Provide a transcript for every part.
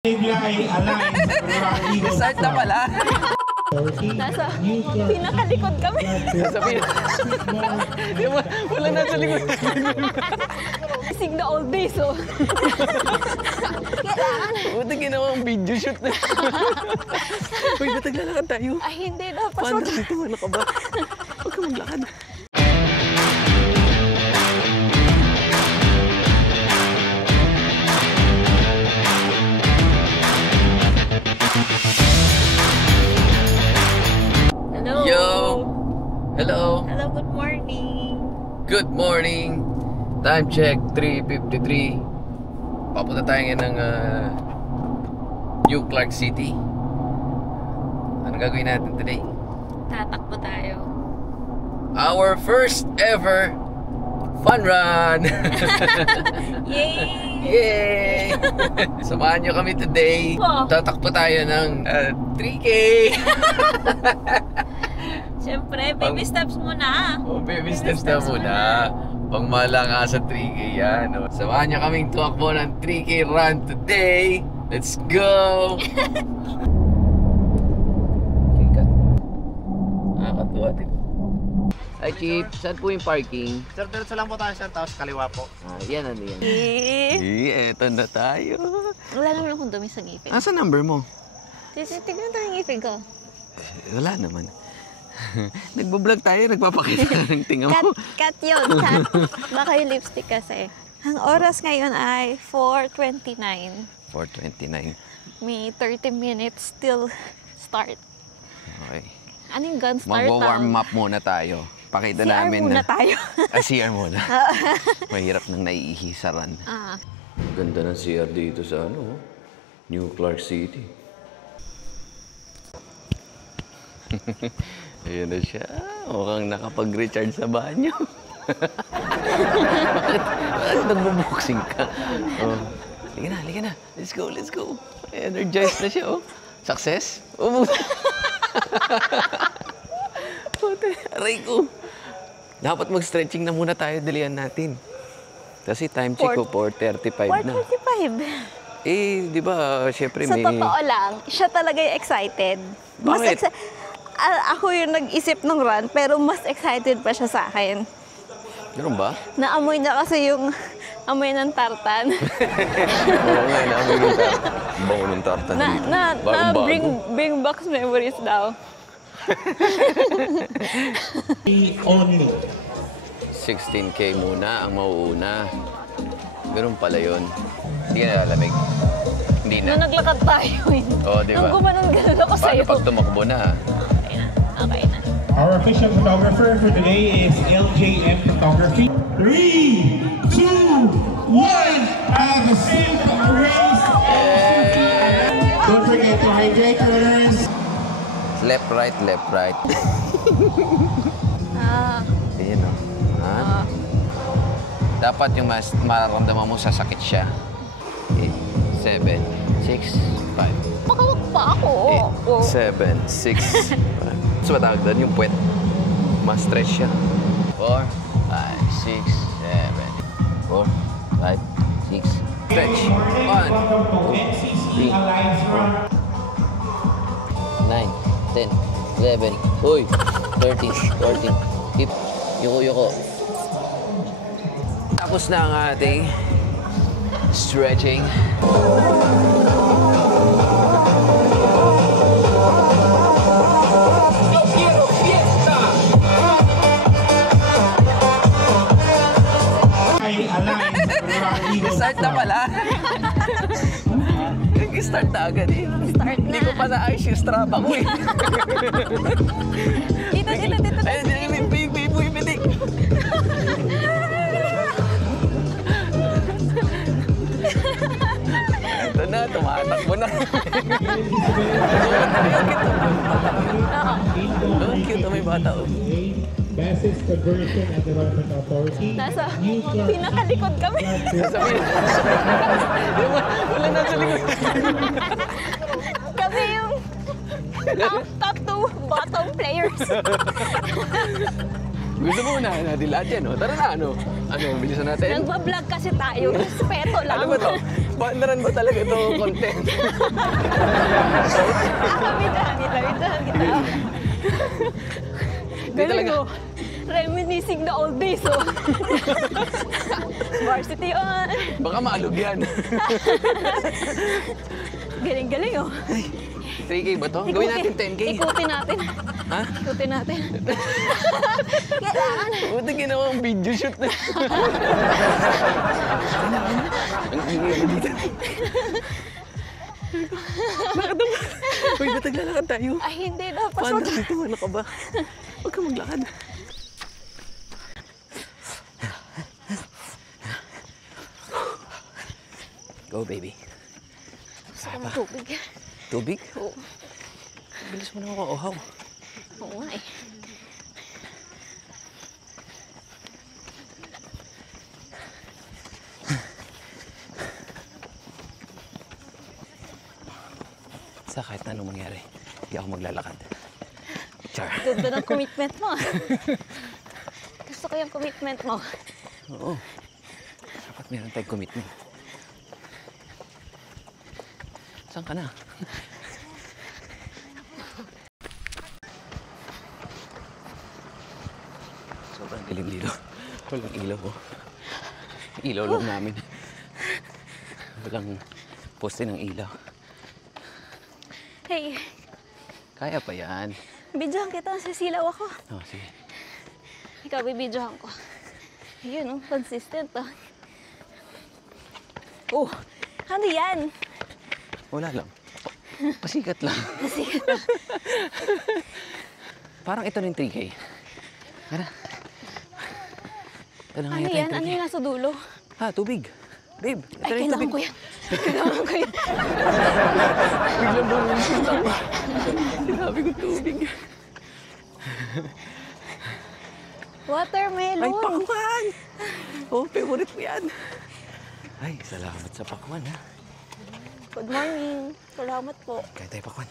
Start na pala. Nasa pinakalikod kami. Nasa wala nasa likod. Sing the old days, oh. Kailangan. Buti ginawang video shoot na. Uy, ba't naglalakad tayo? Ay, hindi na. Paano Pasok. dito? Ano ka ba? Huwag ka maglakad. Hello. Yo! Hello! Hello, good morning. Good morning! Time check, 3:53. Papunta tayo ngayon ng New Clark City. Ano gagawin natin today? Tatakbo tayo. Our first ever fun run! Yay! Yay! Samahan nyo kami today. Oh. Tatakbo tayo ng 3K! Siyempre, baby steps muna. Oh, baby steps na muna. Pang malakas sa 3K yan. Oh. Samahan nyo kaming tumakbo ng 3K run today. Let's go! Nakakatuwa din. Hi, Chief. Saan po yung parking? Sir, diretso lang po tayo, sir. Tapos kaliwa po. Yan, ano yan? Eto na tayo. Wala naman akong dumi sa ngipin. Asa number mo? Tignan tayo yung ngipin ko. Wala naman. Nagbablog tayo, nagpapakita ng tinga mo. Cut yun, cut. Baka yung lipstick kasi. Ang oras ngayon ay 4:29. 4:29. May 30 minutes till start. Okay. Anong gun start? Mag-warm up muna tayo. Pakita CR namin muna na. tayo. CR muna. Mahirap nang naiihisaran. Ganda ng CR dito sa New Clark City. Ayan na siya. Mukhang nakapag-recharge sa banyo. Bakit nagbo-boxing ka? Oh. Liga na. Let's go. Energized na siya, oh. Success? Aray ko. Dapat mag-stretching na muna tayo, dalian natin. Kasi time check ko, 4:35 na. 4:35? Eh, di ba, syempre Sa may... totoo lang, siya talaga yung excited. Bakit? Ako yung nag-isip ng run, pero mas excited pa siya sa akin. Ganun ba? Naamoy niya kasi yung amoy ng tartan. Oo nga, naamoy ng tartan. Bango ng tartan dito. Bring back memories daw. Only. 16K muna ang mauuna. Ganun pala yun. Hindi ka nalalamig. Hindi na. Nung naglakad tayo, Oo, di ba? nung gumanon ako sa'yo. Paano pag tumakbo na? Okay na. Our official photographer for today is LJM Photography. 3, 2, 1. Have a safe race. Don't forget to hydrate yours. Left, right. Ayan o. Dapat yung mararamdaman mo sasakit siya. 8, 7, 6, 5. Makawag pa ako. 8, 7, 6, 5. So, matawag doon yung puwet. Ma-stretch siya. 4, 5, 6, 7. 4, 5, 6. Stretch. 1, 2, 3, 4, 9, 10, 11. Uy! 13, 14. Keep. Yuko. Tapos na ang ating stretching. Start na pala. Nag-start na agad eh. Start na. Hindi ko pa naayos yung strap ako eh. Dito. Ayun, bitik. Ito na, tumatakbo na. Ang cute na may bata oh. Bassist Conversion and Development Authority. Nasa pinakalikod kami. Wala nasa likod. Kami yung top 2 bottom players. Gusto mo na natin lahat yan, no? Tara na, ano? Ano, bilisan natin? Nagbablog kasi tayo. Respeto lang. Ano ba to? Bandaran ba talaga ito content? Bitahan kita. Galing mo. Reminiscing the old days, oh. Varsity on. Baka maalog yan. Galing, oh. 3K ba to? Gawin natin 10K. Ikutin natin. Ha? Ikutin natin. Kailangan. Buti ginawa ang video shoot na. Ang ingay mo dito. Bakit naman? Uy, ba't naglalakad tayo? Ay, hindi na. Paano Pasok. dito? Ano ka ba? Huwag ka maglakad. Go, baby. Gusto ko ng tubig. Tubig? Oo. Bilis mo na ako uhaw. Oo nga eh. Sa kahit na anong mangyari, hindi ako maglalakad. Char. Ganda ng commitment mo. Gusto ko yung commitment mo. Oo. Dapat meron tayong commitment. Saan ka na? Sobrang dilim dito. Walang ilaw ko. Ilaw lang namin. Walang poste ng ilaw. Hey, Kaya pa yan. bidyohan kita. Sisilaw ako. Oh, sige. Ikaw, bibidyohan ko. Ayun, oh. Consistent, oh. Oh, ano yan? Wala lang. Pasikat lang. Pasikat. Parang ito ng 3K. Tara. Ito na nga Ano yata yan? yung 3K. Ano yung nasa dulo? Ha, tubig. Babe, ito Ay, na yung kailangan tubig. ko yan. Kailangan ko yan. Biglang bumulong ako. Sinabi ko tubig. Watermelon. Ay, pakwan! Oh, favorite ko yan. Ay, salamat sa pakwan, ha? Good morning. Salamat po. Kaya tayo pakwan.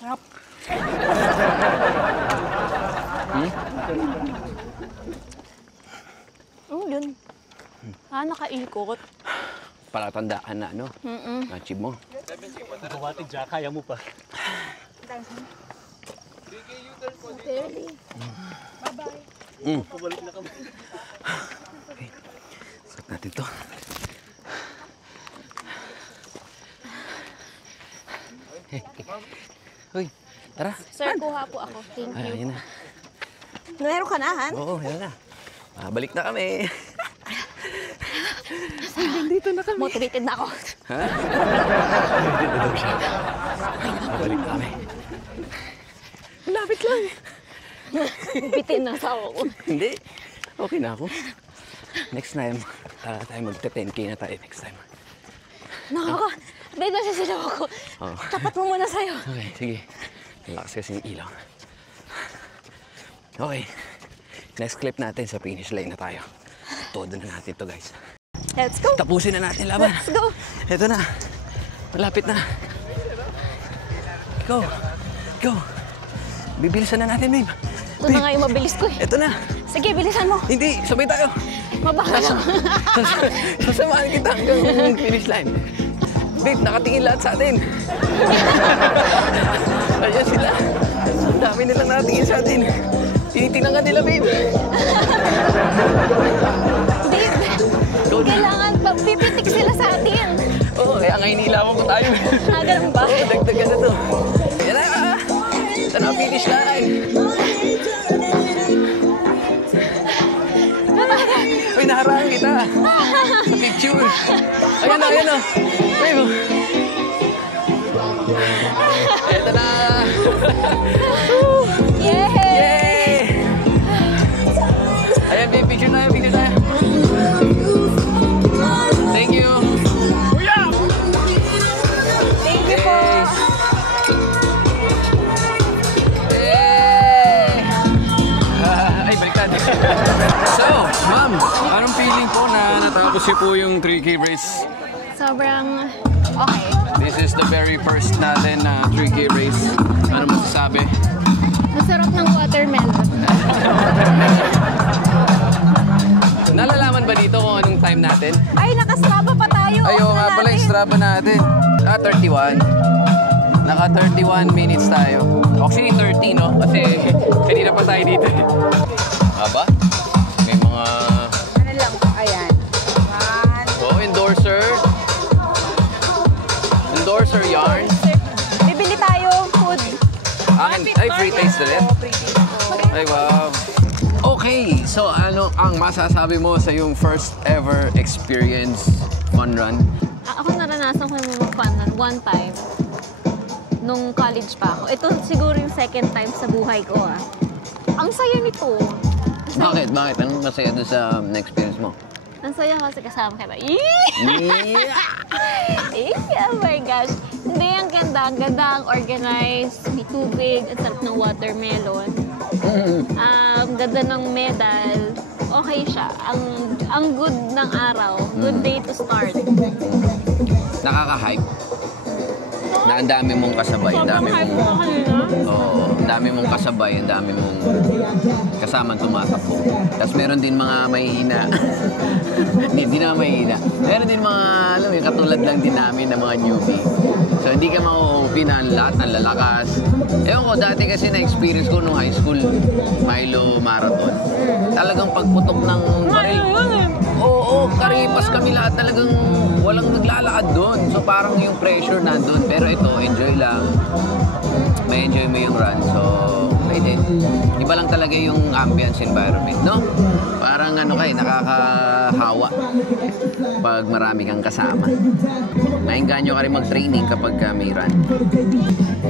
Sarap. Yun. Ah, nakaikot. Palatandaan na, ano? Na-achieve mo. Kawati dyan, kaya mo pa. Pabalik na kami. Okay. Suot natin to. Uy, tara. Sir, kuha po ako. Thank Ay, you. ayun na. Meron ka na, Han? Oo, yan na. Balik na kami. Motivated na ako. Ha? Dito daw siya. Balik na kami. Lapit lang. Bitin na sa ako. Hindi. Okay na ako. Next time, tayo magte-10K na tayo next time. Nakaka. Babe, nasisilaw ako. Oo. Tapat mo muna sa'yo. Okay, sige. Relax kasi yung ilaw. Okay. Next clip natin sa finish line na tayo. Todo na natin to, guys. Let's go. Tapusin na natin laban. Let's go. Ito na. Malapit na. Go. Go. Bibilisan na natin, babe. Ito na nga yung mabilis ko eh. Ito na. Sige, bilisan mo. Hindi, sabay tayo. Mabagal ako. Sasamahan kita hanggang finish line. Babe, nakatingin lahat sa atin. Ayan sila. Ang dami nilang nakatingin sa atin. Tinitingnan ka nila, babe. Babe, Go na. kailangan pipitik sila sa atin. Oo, kaya nga inilawan ko tayo. Ah, ganun ba? Oo, dagdagan na to. Yan na. Ito na ang finish line. Uy, naharaan kita. Sa picture. Ayan na, ayan na. Babe. Ito na. Yay! Yay! Ayan, babe, picture tayo, picture tayo. Thank you. Thank you po. Yay! Ay, baliktad. So, ma'am, anong feeling po na natapos niyo po yung 3K race? Sobrang okay. This is the very first natin na 3K race. Ano masasabi? Masarap ng watermelon. Nalalaman ba dito kung anong time natin? Ay, nakastraba pa tayo. Ayaw nga pala yung Strava natin. 31. Naka 31 minutes tayo. Actually 30, no? Kasi kanina pa tayo dito. Aba? May mga... Ano lang po, ayan. Oh, endorser. Endorser yarn. Bibili tayo food. Akin, ay, free taste ulit. Ay, wow. Okay, so ano ang masasabi mo sa yung first ever experience fun run? Ako naranasan ko yung mag-fun run one time. Nung college pa ako. Ito siguro yung second time sa buhay ko ah. Ang saya nito. Bakit? Bakit? Anong masaya doon sa experience mo? Ang saya kasi kasama kita. Oh my gosh. Hindi, ang ganda. Ang ganda, ang organized. May tubig. Ang sarap ng watermelon. Ganda ng medal. Okay siya. Ang good ng araw. Good day to start. Nakaka-hype? Na ang dami mong kasabay, ang dami mong... Oo, ang dami mong kasabay, ang dami mong kasamang tumatakbo. Tapos meron din mga mahihina. Hindi na mahihina. Meron din mga, alam mo, katulad lang din namin na mga newbie. So hindi ka ma-OP na lahat ng lalakas. Ewan ko, dati kasi na-experience ko nung high school, Milo Marathon. Talagang pagputok ng baril. Oo, karipas kami lahat, talagang walang naglalakad doon. So parang yung pressure nandun. Pero ito, enjoy lang. May enjoy mo yung run. So, pwede. Iba lang talaga yung ambience environment, no? Parang ano kayo, nakakahawa pag marami kang kasama. Maengganyo ka rin mag-training kapag may run.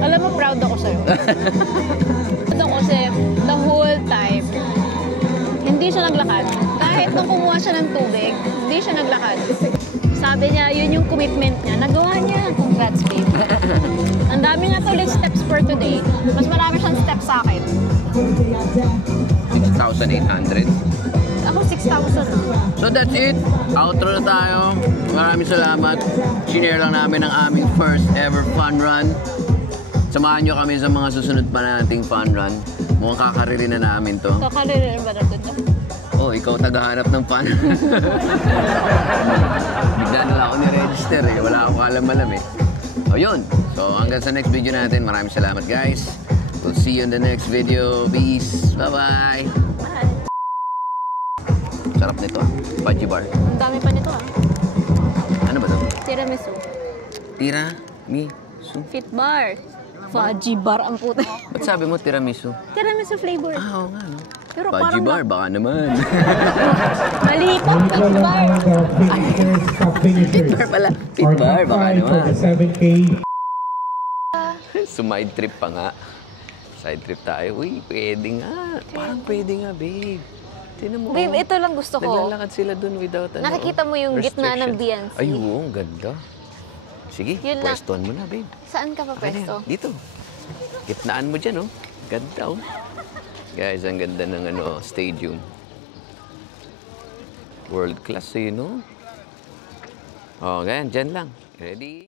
Alam mo, proud ako sa'yo. Ito kasi, the whole time, hindi siya naglakad. Kahit nung kumuha siya ng tubig, hindi siya naglakad. Sabi niya, yun yung commitment niya. Nagawa niya. Congrats, babe. Ang dami nga ulit steps for today. Mas marami siyang steps sa akin. 6,800. Ako 6,000 na. So that's it. Outro na tayo. Maraming salamat. Sinare lang namin ang aming first ever fun run. Samahan nyo kami sa mga susunod pa nating fun run. Mukhang kakarili na namin to. Kakarili ba na ito? Oh, ikaw tagahanap ng fun. Bigla na lang ako ni-register eh. Wala akong alam-alam eh. O yun. So hanggang sa next video natin. Maraming salamat guys. We'll see you in the next video. Peace. Bye-bye. Bye. Sarap nito. Fudgy bar. Ang dami pa nito ah. Ano ba ito? Tiramisu. Tiramisu. Fit bar. Fudgy bar ang puto. Ba't sabi mo tiramisu? Tiramisu flavor. Ah, oo nga no. Pero Fudgy parang bar, baka naman. mali po, fit bar. Fit bar pala. Fit bar, baka naman. 7K. Sumide trip pa nga. Side trip tayo. Uy, pwede nga. Parang pwede nga, babe. Tinan mo. Babe, ito lang gusto ko. Naglalakad sila dun without ano. Nakikita mo yung gitna ng restrictions. BNC. Ay, oo, ang ganda. Sige, Yun lang. pwestohan mo na, babe. Saan ka pa Akin na pwesto? yan. Dito. Gitnaan mo dyan, oh. Ganda, oh. Guys, ang ganda ng stadium. World class, no? Oh, ganyan, dyan lang. Ready?